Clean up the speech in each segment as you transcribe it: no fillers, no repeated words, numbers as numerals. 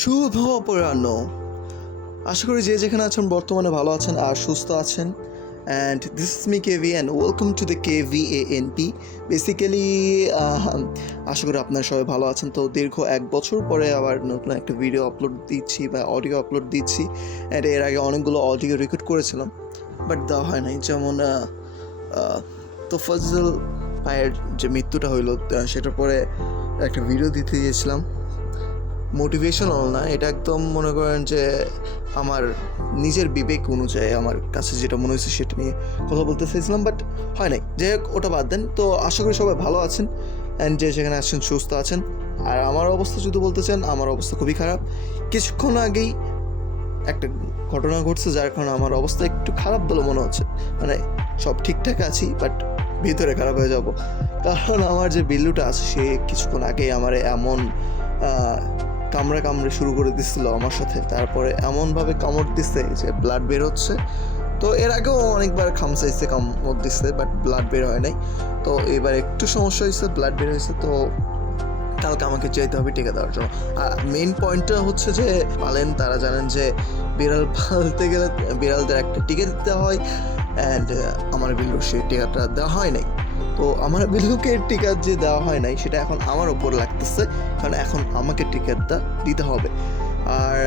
শুভ অপরাহ্ন। আশা করি যে যেখানে আছেন বর্তমানে ভালো আছেন আর সুস্থ আছেন। And this is me KV and welcome to the KVANP। Basically আশা করি আপনারা সবাই ভালো আছেন। তো দীর্ঘ 1 বছর পরে আবার নতুন একটা ভিডিও আপলোড দিচ্ছি বা অডিও আপলোড দিচ্ছি। অ্যান্ড এর আগে অনেকগুলো অডিও রেকর্ড করেছিলাম, বাট দেওয়া হয় নাই। যেমন তোফাজ্জল ভাইয়ের যে মৃত্যুটা হইলো, সেটার পরে একটা ভিডিও দিতে গিয়েছিলাম। মোটিভেশনাল না, এটা একদম মনে করেন যে আমার নিজের বিবেক অনুযায়ী আমার কাছে যেটা মনে হয়েছে সেটা নিয়ে কথা বলতে চাইছিলাম, বাট হয় নাই। যাই হোক, ওটা বাদ দেন। তো আশা করি সবাই ভালো আছেন অ্যান্ড যে যেখানে আছেন সুস্থ আছেন। আর আমার অবস্থা যদি বলতে চান, আমার অবস্থা খুবই খারাপ। কিছুক্ষণ আগেই একটা ঘটনা ঘটছে যার কারণে আমার অবস্থা একটু খারাপ বলে মনে হচ্ছে। মানে সব ঠিকঠাক আছি, বাট ভিতরে খারাপ হয়ে যাব। কারণ আমার যে বিল্লুটা আছে সে কিছুক্ষণ আগেই আমার এমন কামড়ে শুরু করে দিচ্ছিল আমার সাথে। তারপরে এমনভাবে কামড় দিচ্ছে যে ব্লাড বের হচ্ছে। তো এর আগেও অনেকবার খামচাইছে, কামড় দিচ্ছে, বাট ব্লাড বের হয় নাই। তো এবার একটু সমস্যা হয়েছে, ব্লাড বের হয়েছে। তো কালকে আমাকে যেতে হবে টিকা দেওয়ার জন্য। আর মেইন পয়েন্টটা হচ্ছে যে পালেন তারা জানেন যে বিড়াল পালতে গেলে বিড়ালদের একটা টিকা দিতে হয়। অ্যান্ড আমার বিল্লুর সেই টিকাটা দেওয়া হয় নাই। তো আমার বিল্লুকে টিকা যে দেওয়া হয় নাই সেটা এখন আমার ওপর লাগতেছে, কারণ এখন আমাকে টিকাটা দিতে হবে। আর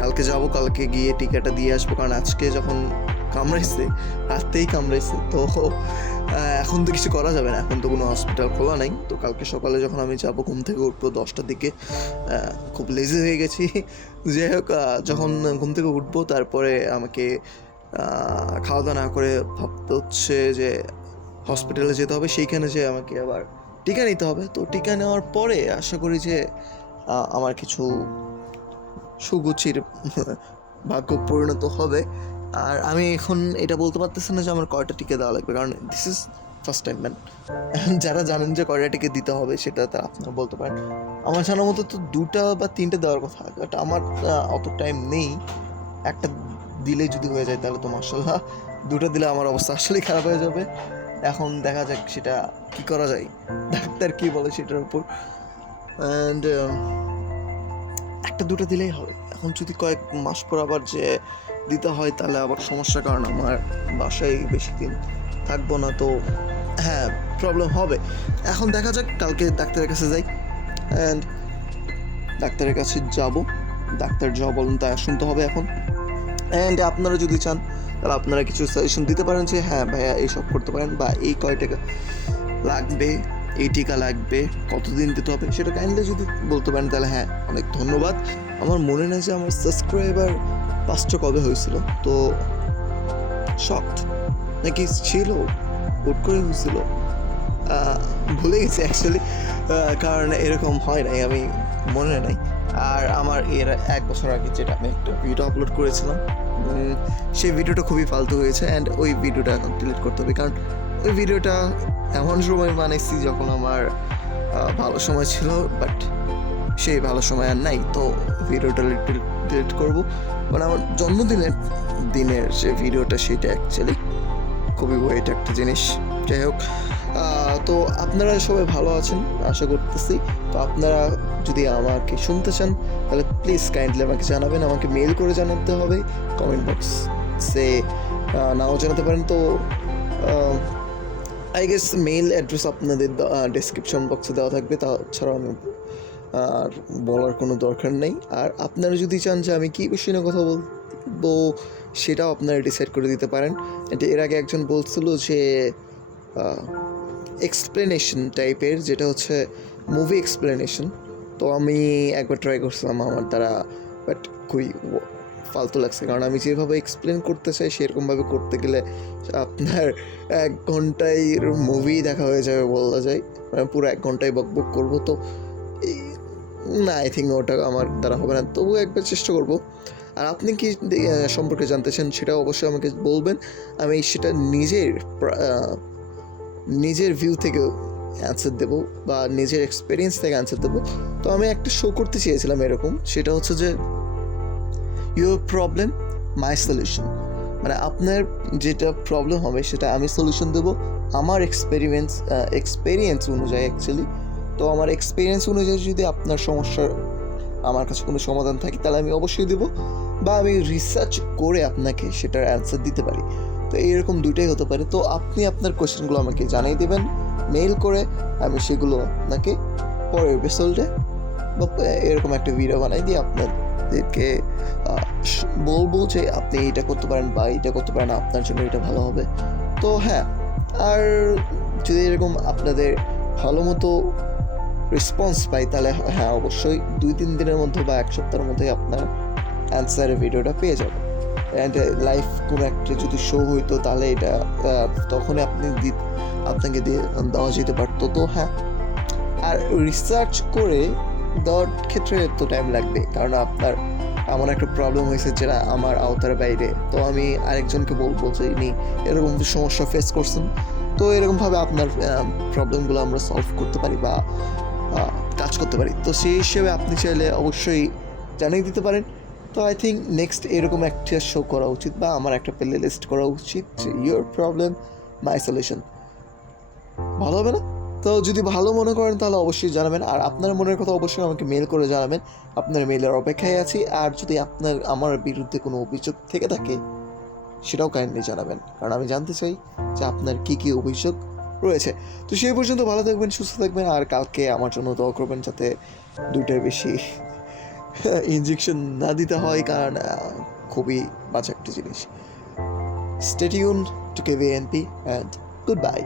কালকে যাব, কালকে গিয়ে টিকাটা দিয়ে আসবো। কারণ আজকে যখন কামড়াইছে, রাতেই কামড়াইছে, তো এখন তো কিছু করা যাবে না, এখন তো কোনো হসপিটাল খোলা নাই। তো কালকে সকালে যখন আমি যাবো, ঘুম থেকে উঠবো 10টার দিকে। খুব লেজি হয়ে গেছি। যাই হোক, যখন ঘুম থেকে উঠবো তারপরে আমাকে খাওয়া দাওয়া না করে ভাবতে হচ্ছে যে হসপিটালে যেতে হবে, সেইখানে যে আমাকে আবার টিকা নিতে হবে। তো টিকা নেওয়ার পরে আশা করি যে আমার কিছু সুগুচির ভাগ্য পরিণত হবে। আর আমি এখন এটা বলতে পারতেছি না যে আমার কয়টা টিকা দেওয়া লাগবে, কারণ this is first time man. যারা জানেন যে কয়টা টিকা দিতে হবে সেটা তা আপনারা বলতে পারেন। আমার জানার মতো তো 2টা বা 3টে দেওয়ার কথা, বাট আমার অত টাইম নেই। একটা দিলেই যদি হয়ে যায় তাহলে তো মাশাআল্লাহ, 2টা দিলে আমার অবস্থা আসলেই খারাপ হয়ে যাবে। এখন দেখা যাক সেটা কি করা যায়, ডাক্তার কি বলে সেটার উপর। অ্যান্ড একটা 2টা দিলেই হবে। এখন যদি কয়েক মাস পর আবার যে দিতে হয় তাহলে আবার সমস্যা, কারণ আমার বাসায় বেশি দিন থাকবো না। তো হ্যাঁ, প্রবলেম হবে। এখন দেখা যাক, কালকে ডাক্তারের কাছে যাই অ্যান্ড ডাক্তারের কাছে যাব। ডাক্তার যা বলেন তা শুনতে হবে এখন। অ্যান্ড আপনারা যদি চান তাহলে আপনারা কিছু সাজেশন দিতে পারেন যে হ্যাঁ ভাইয়া এইসব করতে পারেন, বা এই কয় টাকা লাগবে, এই টিকা লাগবে, কতদিন দিতে হবে, সেটা কাইন্ডলি যদি বলতে পারেন তাহলে হ্যাঁ, অনেক ধন্যবাদ। আমার মনে নেই যে আমার সাবস্ক্রাইবার 5টা কবে হয়েছিল, তো শকড নাকি ছিল, হুট করে হয়েছিল, ভুলে গেছি অ্যাকচুয়ালি। কারণ এরকম হয় নাই, আমি মনে নাই। আর আমার এর 1 বছর আগে যেটা আমি একটা ভিডিও আপলোড করেছিলাম, সেই ভিডিওটা খুবই ফালতু হয়েছে। অ্যান্ড ওই ভিডিওটা এখন ডিলিট করতে হবে, কারণ ওই ভিডিওটা এমন সময় বানাইছি যখন আমার ভালো সময় ছিল, বাট সেই ভালো সময় আর নাই। তো ভিডিওটা ডিলিট করবো। মানে আমার জন্মদিনের যে ভিডিওটা, সেটা অ্যাকচুয়ালি খুবই ওয়েট একটা জিনিস। যাই হোক, তো আপনারা সবাই ভালো আছেন আশা করতেছি। তো আপনারা যদি আমাকে শুনতে চান তাহলে প্লিজ কাইন্ডলি আমাকে জানাবেন। আমাকে মেল করে জানাতে হবে, কমেন্ট বক্সে নাও জানাতে পারেন। তো আই গেস মেল অ্যাড্রেস আপনাদের ডেসক্রিপশন বক্সে দেওয়া থাকবে, তাছাড়াও আমি আর বলার কোনো দরকার নেই। আর আপনারা যদি চান যে আমি কী বিষয় নিয়ে কথা বলবো সেটাও আপনারা ডিসাইড করে দিতে পারেন। এর আগে একজন বলছিল যে এক্সপ্লেনেশন টাইপের, যেটা হচ্ছে মুভি এক্সপ্লেনেশন। তো আমি একবার ট্রাই করছিলাম আমার দ্বারা, বাট খুবই ফালতু লাগছে, কারণ আমি যেভাবে এক্সপ্লেন করতে চাই সেরকমভাবে করতে গেলে আপনার 1 ঘন্টায় মুভি দেখা হয়ে যাবে বলা যায়। মানে পুরো 1 ঘন্টায় বকবক করবো, তো না, আই থিঙ্ক ওটা আমার দ্বারা হবে না। তবুও একবার চেষ্টা করব। আর আপনি কি সম্পর্কে জানতে চান সেটা অবশ্যই আমাকে বলবেন। আমি সেটা নিজের ভিউ থেকে অ্যান্সার দেবো বা নিজের এক্সপিরিয়েন্স থেকে অ্যান্সার দেবো। তো আমি একটা শো করতে চেয়েছিলাম এরকম, সেটা হচ্ছে যে ইউর প্রবলেম মাই সলিউশন। মানে আপনার যেটা প্রবলেম হবে সেটা আমি সলিউশন দেবো আমার এক্সপেরিয়েন্স অনুযায়ী অ্যাকচুয়ালি। তো আমার এক্সপিরিয়েন্স অনুযায়ী যদি আপনার সমস্যার আমার কাছে কোনো সমাধান থাকে তাহলে আমি অবশ্যই দেবো, বা আমি রিসার্চ করে আপনাকে সেটার অ্যান্সার দিতে পারি। তো এইরকম দুইটাই হতে পারে। তো আপনি আপনার কোয়েশ্চেনগুলো আমাকে জানিয়ে দেবেন মেইল করে, আমি সেগুলো আপনাকে পরের এপিসোডে বা এরকম একটা ভিডিও বানাই দিয়ে আপনাদেরকে বলবো যে আপনি এটা করতে পারেন বা এটা করতে পারেন, আপনার জন্য এটা ভালো হবে। তো হ্যাঁ, আর যদি এরকম আপনাদের ভালো মতো রেসপন্স পাই তাহলে হ্যাঁ অবশ্যই 2-3 দিনের মধ্যে বা 1 সপ্তাহের মধ্যে আপনার অ্যান্সারের ভিডিওটা পেয়ে যাবেন। অ্যান্ড লাইভ কোনো একটা যদি শো হইতো তাহলে এটা তখনই আপনাকে দেওয়া যেতে পারতো। তো হ্যাঁ, আর রিসার্চ করে দেওয়ার ক্ষেত্রে তো টাইম লাগবে, কারণ আপনার এমন একটা প্রবলেম হয়েছে যেটা আমার আওতার বাইরে। তো আমি আরেকজনকে বলবো যে ইনি এরকম সমস্যা ফেস করছেন, তো এরকমভাবে আপনার প্রবলেমগুলো আমরা সলভ করতে পারি বা কাজ করতে পারি। তো সেই হিসেবে আপনি চাইলে অবশ্যই জানিয়ে দিতে পারেন। তো আই থিঙ্ক নেক্সট এরকম একটা শো করা উচিত বা আমার একটা প্লে লিস্ট করা উচিত যে ইয়োর প্রবলেম মাই সলিউশন। ভালো হবে না? তো যদি ভালো মনে করেন তাহলে অবশ্যই জানাবেন, আর আপনার মনের কথা অবশ্যই আমাকে মেল করে জানাবেন। আপনার মেলের অপেক্ষায় আছি। আর যদি আমার বিরুদ্ধে কোনো অভিযোগ থেকে থাকে সেটাও কাইন্ডলি জানাবেন, কারণ আমি জানতে চাই যে আপনার কী কী অভিযোগ রয়েছে। তো সেই পর্যন্ত ভালো থাকবেন, সুস্থ থাকবেন, আর কালকে আমার জন্য দোয়া করবেন যাতে 2টার বেশি ইনজেকশন না দিতে হয়, কারণ খুবই বাজে একটা জিনিস। Stay tuned to KVNP and goodbye.